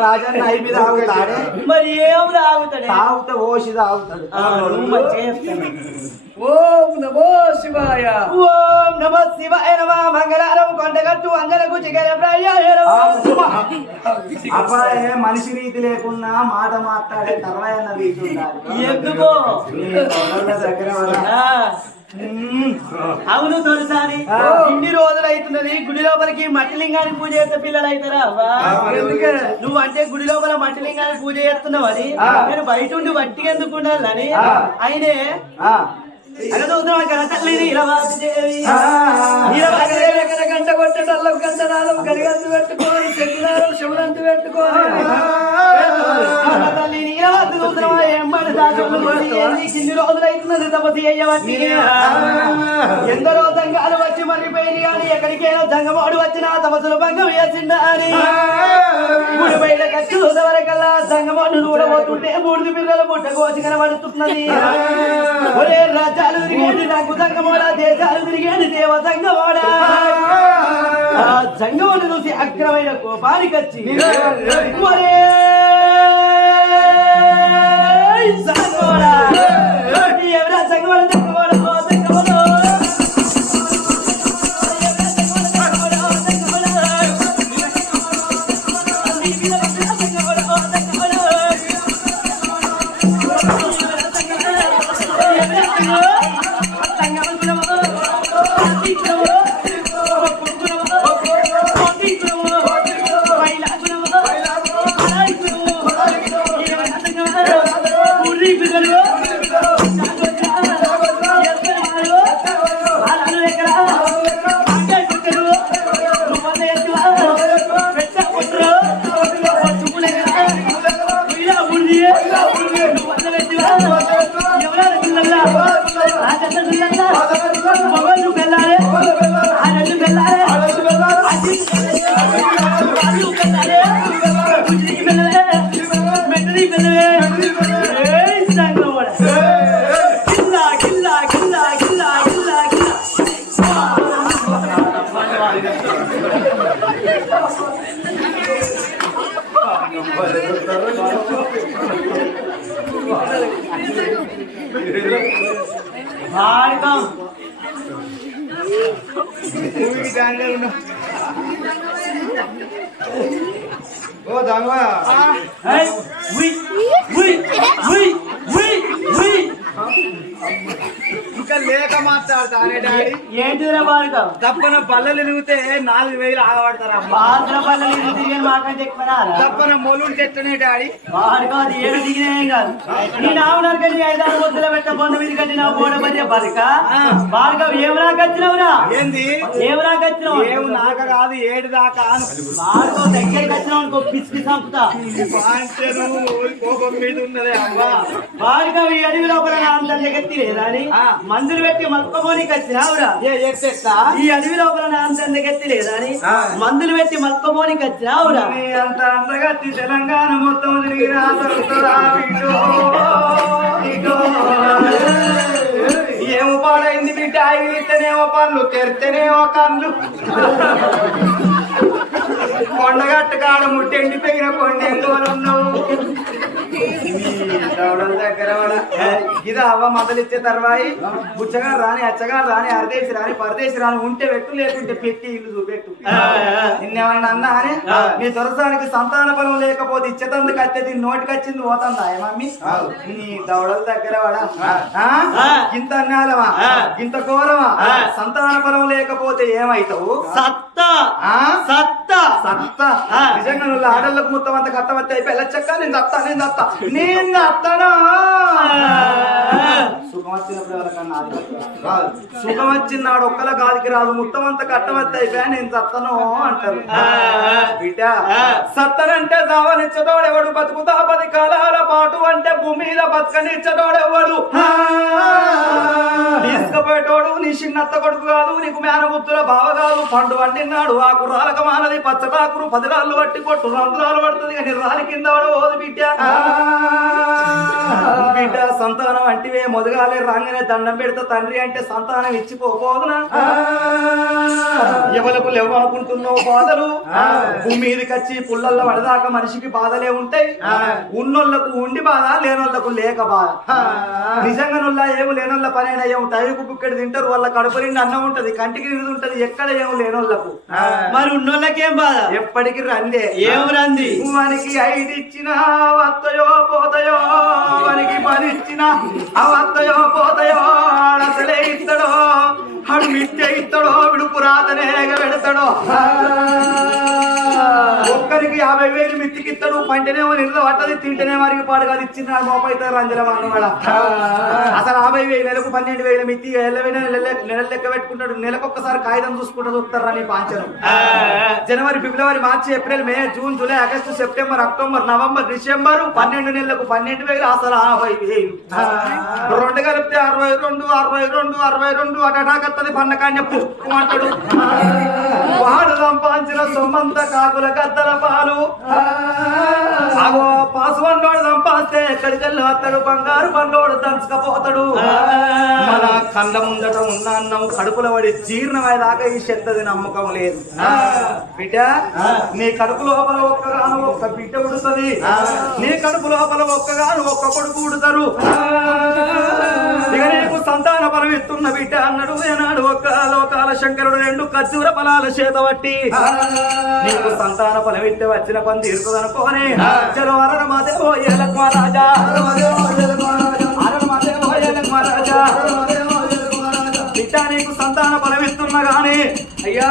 రాజన్న మరి ఏం తాగుతాడు? తాగుతా ఓసి తాగుతాడు. ఓం నమో శివాయ. ఓం నమ శివాయ నమ మంగళారం కొండగట్టు అందరకు అప్పుడే మనిషి రీతి లేకున్నా మాట మాట్లాడే తర్వాయన్న రీతి ఉండాలి. ఎందుకో? అవును తొలిసారి. ఇన్ని రోజులు అవుతున్నది గుడి లోపలికి మట్టి లింగానికి పూజ చేస్తే పిల్లలు అవుతారా? నువ్వు అంటే గుడి లోపల మట్టి లింగానికి పూజ చేస్తున్నావు అని. నేను బయట ఉండి వట్టిగా ఎందుకు ఉండాలని. ఆయనే దేవి. ఎక్కడ గంట గంటనాలం గడిగంతు పెట్టుకోని చెక్కునారం కొట్టి కిన్ని రోజులు అవుతున్నది తపసి అయ్యవట్టి ఎందరో దంగాలు వచ్చి మర్రిపోయింది కానీ ఎక్కడికేనో దంగమాడు వచ్చిన తపసులు భంగం వేసిందా అని. బయట కచ్చి వరకల్లా దంగమాడు చూడబోతుంటే మూడు పిల్లలు పుట్ట కోసి కనబడుతున్నది. ఒరే రాజాలు తిరిగేది నాకు దంగమోడా దేశాలు తిరిగేది దేవ దంగమోడా ఆ. జంగమును చూసి అగ్రమైన కోపానికి వచ్చి ఒరే జంగమోడా ఎవరా भाई तुम 뭐 어, 장호야. 아, 아이, 우리 ఏంటిదిరా తప్పన పల్లెలు ఎలిగితే నాలుగు వేలు ఆగబడతారా బాధల పల్లెలు ఇది తిరిగిన మాట చెప్పనారా తప్పన మొలుంటే ఎట్టనే డాడీ? వాడికో అది ఏడు దిగినే కాదు. నీ నావు కట్టి ఐదారు ముద్దలు పెట్ట బొండ మీద కట్టి నా బోడ మధ్య బతక భార్గవ్ ఏం రాకొచ్చినవురా? ఏంది? ఏం రాకొచ్చినావు? ఏం నాక కాదు ఏడు దాకా. భార్గవ్ దగ్గరికి వచ్చినావు అనుకో పిసికి ఊరి కోపం మీద ఉన్నదే అమ్మా భార్గవ్ ఈ అడవి లోపల నా అందరి ఆ. మందులు పెట్టి మల్కపోనికి వచ్చినావురా ఈ అడవి లోపల నా అందరి ఎత్తి లేదా అని. మందులు పెట్టి మల్కపోనికి వచ్చినావురా నీ అంత అందగత్తి తెలంగాణ మొత్తం తిరిగి. ఏమో పాడైంది బిడ్డ ఆగిలిస్తేనేమో పనులు తెరితేనేమో కళ్ళు కొండగట్టు కాడ ముట్టెండిపోయిన కొండ ఎందువల్ల ఉన్నావు. ఇది అవ్వ మొదలిచ్చే తర్వాయి బుచ్చగా రాని అచ్చగా రాని అరదేశి రాని పరదేశి రాని ఉంటే పెట్టు లేకుంటే పెట్టి ఇల్లు చూపెట్టు. నిన్నేమన్నా అన్నా అని నీ దొరసానికి సంతాన బలం లేకపోతే ఇచ్చేతందుకు అత్తే దీని నోటికి వచ్చింది పోతుందా? ఏ మమ్మీ? నీ దవడల దగ్గర వాడ? ఆ? ఇంత అన్నాలమా? ఇంత ఘోరమా? సంతాన బలం లేకపోతే ఏమైతావు? సత్తా. ఆ? సత్తా. సత్తా. నిజంగా నువ్వు ఆడళ్ళకు మొత్తం అంత కట్టవత్తి అయిపోయి ఎలా చెక్క నేను దత్తా నేను దత్తా నేను దత్తానా సుఖం వచ్చినప్పుడు ఎవరికన్నా రాదు. సుఖం వచ్చినాడు ఒక్కల గాదికి రాదు. మొత్తం అంత కట్టవత్తి అయిపోయా నేను దత్తను అంటారు. బిడ్డ సత్తనంటే దావనిచ్చటోడెవడు బతుకుతా? పది కాలాల పాటు అంటే భూమి మీద బతకనిచ్చటోడెవడు తీసుకుపోయేటోడు నీ చిన్నత్త కొడుకు కాదు నీకు మేనబుద్ధుల బావ కాదు. పండు వండినాడు ఆ కుర్రాలక మానది పచ్చటాకురు పది రాళ్ళు పట్టి కొట్టు రెండు రాళ్ళు పడుతుంది కానీ రాలి కింద పడబోదు బిడ్డ. బిడ్డ సంతానం అంటివే మొదగాలే రాగానే దండం పెడితే తండ్రి అంటే సంతానం ఇచ్చిపోపోదునా ఎవలకు లేవనుకుంటున్నావు బాధలు? భూమి మీదకి వచ్చి పుల్లల్లో పడదాకా మనిషికి బాధలే ఉంటాయి. ఉన్నోళ్ళకు ఉండి బాధ లేనోళ్ళకు లేక బాధ. నిజంగా నుల్లా ఏమి లేనోళ్ళ పనైనా ఏమి టైంకు బుక్కడి తింటారు వాళ్ళ కడుపు నిండి అన్నం ఉంటది కంటికి నిండి ఉంటది ఎక్కడ ఏమి లేనోళ్ళకు. మరి ఉన్నోళ్ళకేం బాధ? ఎప్పటికి రందే. ఏం రంది? మనకి ఐదు ఇచ్చిన వత్తయో పోతయో మనకి పది ఇచ్చిన ఆ వత్తయో పోతయో అసలే ఇస్తాడో అడు మిట్టె ఇస్తాడో విడుపు రాతనేగ పెడతాడో ఒక్కరికి యాభై వేలు మిత్తికి ఇస్తాడు పంటనేమో నిన్న పట్టది తింటేనే వారికి పాడు కాదు ఇచ్చిన మోపైతే రంజల వాడ అసలు యాభై వేలు నెలకు పన్నెండు వేలు మిత్తి ఎల్లవైనా నెల లెక్క పెట్టుకుంటాడు నెలకు ఒక్కసారి కాగితం చూసుకుంటూ చూస్తారని పాంచను జనవరి ఫిబ్రవరి మార్చి April May June July August September October November December పన్నెండు నెలలకు పన్నెండు వేలు అసలు యాభై వేలు. రెండు కలిపితే అరవై రెండు అరవై రెండు అరవై రెండు అటాకత్తది పన్నకాన్య పుక్కు అంటాడు. వాడు సంపాదించిన సొమ్మంతా కాకుల కత్తల పాలు. అగో పాసువండోడు సంపాదిస్తే ఎక్కడికెళ్ళి వస్తాడు బంగారు బండోడు దంచకపోతాడు. మన కళ్ళ ముందట ఉన్న అన్నం కడుపులో పడి జీర్ణమయ్యేదాకా ఈ చెత్తది నమ్మకం లేదు. బిడ్డ నీ కడుపు లోపల ఒక్కగాను ఒక్క బిడ్డ ఉడుతుంది. నీ కడుపు లోపల ఒక్కగాను ఒక్క కొడుకు ఉడతారు. ఇక నీకు సంతాన బలం ఇస్తున్న బిడ్డ అన్నాడు. ఏనాడు ఒక్క లోకాల శంకరుడు రెండు ఖర్జూర ఫలాల చేత పట్టి. నీకు సంతాన ఫలం ఇస్తే వచ్చిన పని తీరుతుందనుకోని. చలో అరణ అరణ మాదేవో ఏలక్ మహారాజా బిడ్డ నీకు సంతాన ఫలం ఇస్తున్నా గాని అయ్యా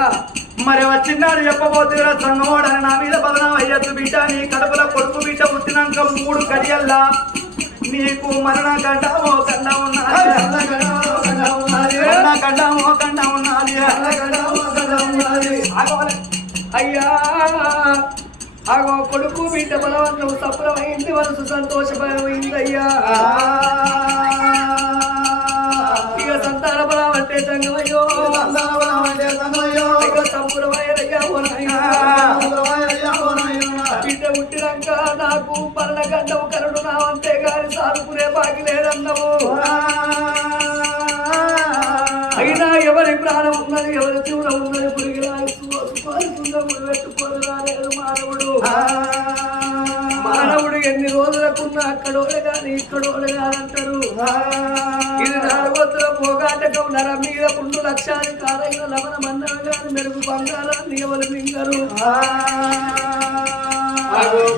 మరి వచ్చినాడు చెప్పబోతే సంగమోడని నా మీద బదనాం అయ్యద్దు బిడ్డ. నీ కడుపులో కొడుకు బిడ్డ పుట్టినాక మూడు గడియల్లా నీకు మరణ ఓ గంట ఉన్నది. ఓ గంట ఉన్నది. అయ్యా ఆగో కొడుకు బిడ్డ బలవంతం సఫలమైంది. మనసు సంతోషపరమైంది అయ్యా. నాకు కరుడు నావంతే గాని సాదుకునే బాకి లేదన్నావు. అయినా ఎవరి ప్రాణం ఉన్నది ఎవరి జీవనం ఉన్నది పురిగిలాడుతుందముడు మానవుడు. మానవుడు ఎన్ని రోజులకున్నా అక్కడోడే కానీ ఇక్కడోడే కాదంటారు ఇది నాలుగోతుల పోగాటకం నర మీద పుండు లక్షాది కారైన లవణ మన్నవ గాని మెరుగు బంగారాన్ని ఎవరు మింగరు?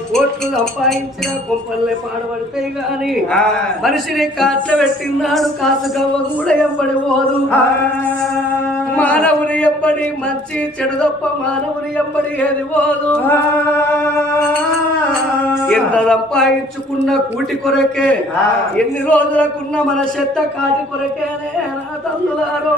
కోట్లు సంపాదించిన కొంపల్లే పాడబడితే గాని మనిషిని కాచ పెట్టినాడు కాచ గవ్వ కూడా ఎంబడి పోదు మానవుని ఎంబడి మంచి చెడు తప్ప మానవుని ఎంబడి ఏది పోదు ఎంత సంపాదించుకున్న కూటి కొరకే ఎన్ని రోజులకున్న మన చెత్త కాటి కొరకేనే నా తల్లులారో.